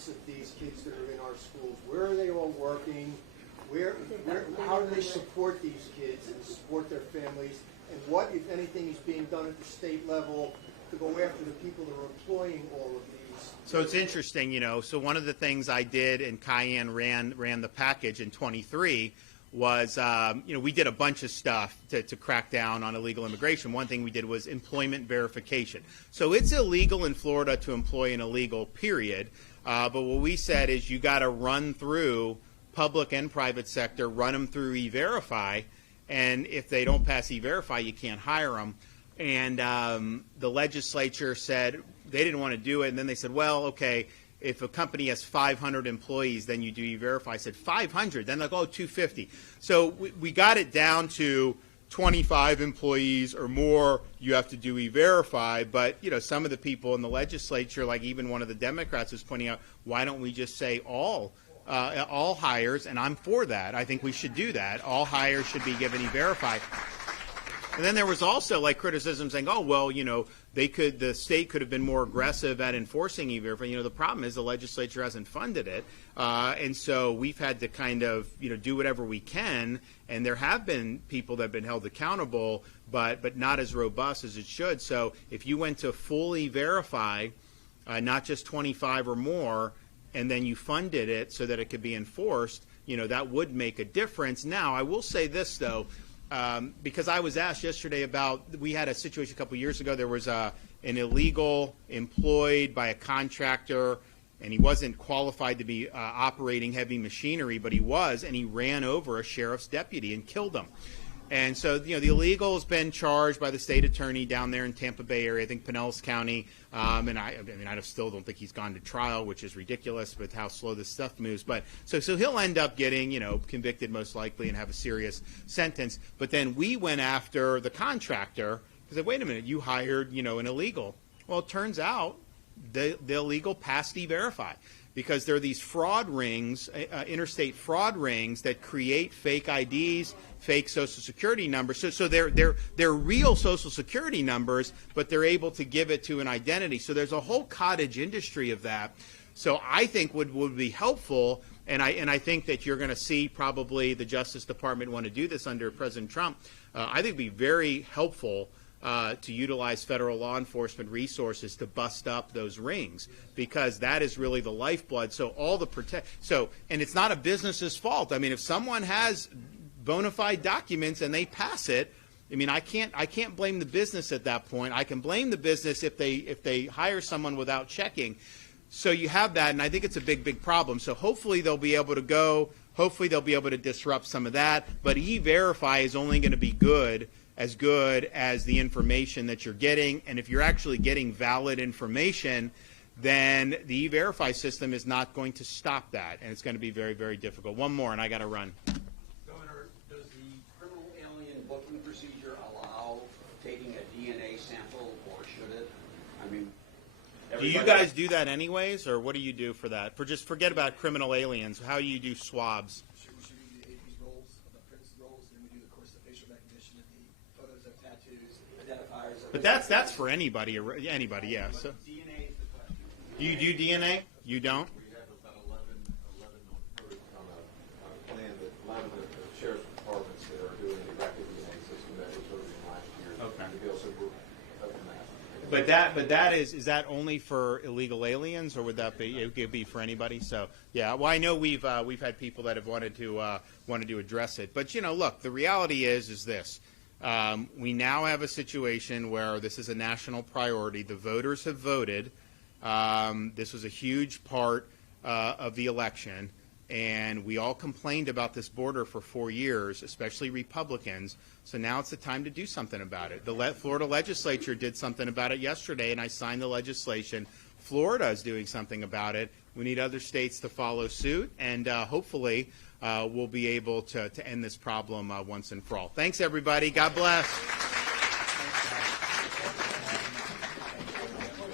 parents of these kids that are in our schools? Where are they all working? How do they support these kids and support their families? And what, if anything, is being done at the state level to go after the people that are employing all of these? So it's interesting, so one of the things I did, and Cayenne ran the package in 23, was, we did a bunch of stuff to crack down on illegal immigration. One thing we did was employment verification. So it's illegal in Florida to employ an illegal, period. But what we said is you got to run through public and private sector, run them through E-Verify, and if they don't pass E-Verify, you can't hire them. And the legislature said they didn't want to do it, and then they said, well, okay, if a company has 500 employees, then you do E-Verify. I said, 500? Then like, 250. So we got it down to 25 employees or more, you have to do E-Verify. But, some of the people in the legislature, like even one of the Democrats was pointing out, why don't we just say all hires? And I'm for that. I think we should do that. All hires should be given E-Verify. And then there was also like criticism saying, the state could have been more aggressive at enforcing E-Verify. The problem is the legislature hasn't funded it. And so we've had to kind of, do whatever we can. And there have been people that have been held accountable, but not as robust as it should. So if you went to fully verify, not just 25 or more, and then you funded it so that it could be enforced, that would make a difference. Now, I will say this, though, because I was asked yesterday about, we had a situation a couple years ago, there was an illegal employed by a contractor, and he wasn't qualified to be operating heavy machinery, but he was, and he ran over a sheriff's deputy and killed him. And so, the illegal has been charged by the state attorney down there in Tampa Bay area, I think Pinellas County, and I still don't think he's gone to trial, which is ridiculous with how slow this stuff moves. But so he'll end up getting, convicted most likely and have a serious sentence. But then we went after the contractor and said, wait a minute, you hired, an illegal. Well, it turns out the illegal passed E-Verify, because there are these fraud rings, interstate fraud rings that create fake IDs, fake Social Security numbers. So they're real Social Security numbers, but they're able to give it to an identity. So there's a whole cottage industry of that. So I think would be helpful, and I think that you're going to see probably the Justice Department want to do this under President Trump. I think it would be very helpful to utilize federal law enforcement resources to bust up those rings, because that is really the lifeblood. So and it's not a business's fault. I mean, if someone has bona fide documents and they pass it, I can't blame the business at that point. I can blame the business if they hire someone without checking. So you have that, and I think it's a big problem. So hopefully they'll be able to disrupt some of that. But E-Verify is only going to be as good as the information that you're getting. And if you're actually getting valid information, then the E-Verify system is not going to stop that. And it's going to be very, very difficult. One more, and I got to run. Governor, does the criminal alien booking procedure allow taking a DNA sample, or should it? Do you guys do that anyways, or what do you do for that? Just forget about criminal aliens. How do you do swabs? But that's for anybody, yeah. So, DNA is the question. do you do DNA? You don't? We have about 11 on a plan that 11 of the sheriff's departments that are doing the rapid DNA system that was voted in last year. Okay. To be able to work up in that. But that is that only for illegal aliens, or would that be it could be for anybody? So yeah, well, I know we've had people that have wanted to address it. But look, the reality is this. We now have a situation where this is a national priority. The voters have voted. This was a huge part of the election, and we all complained about this border for 4 years, especially Republicans. So now it's the time to do something about it. The Florida legislature did something about it yesterday, and I signed the legislation. Florida is doing something about it. We need other states to follow suit, and hopefully we'll be able to end this problem once and for all. Thanks, everybody. God bless.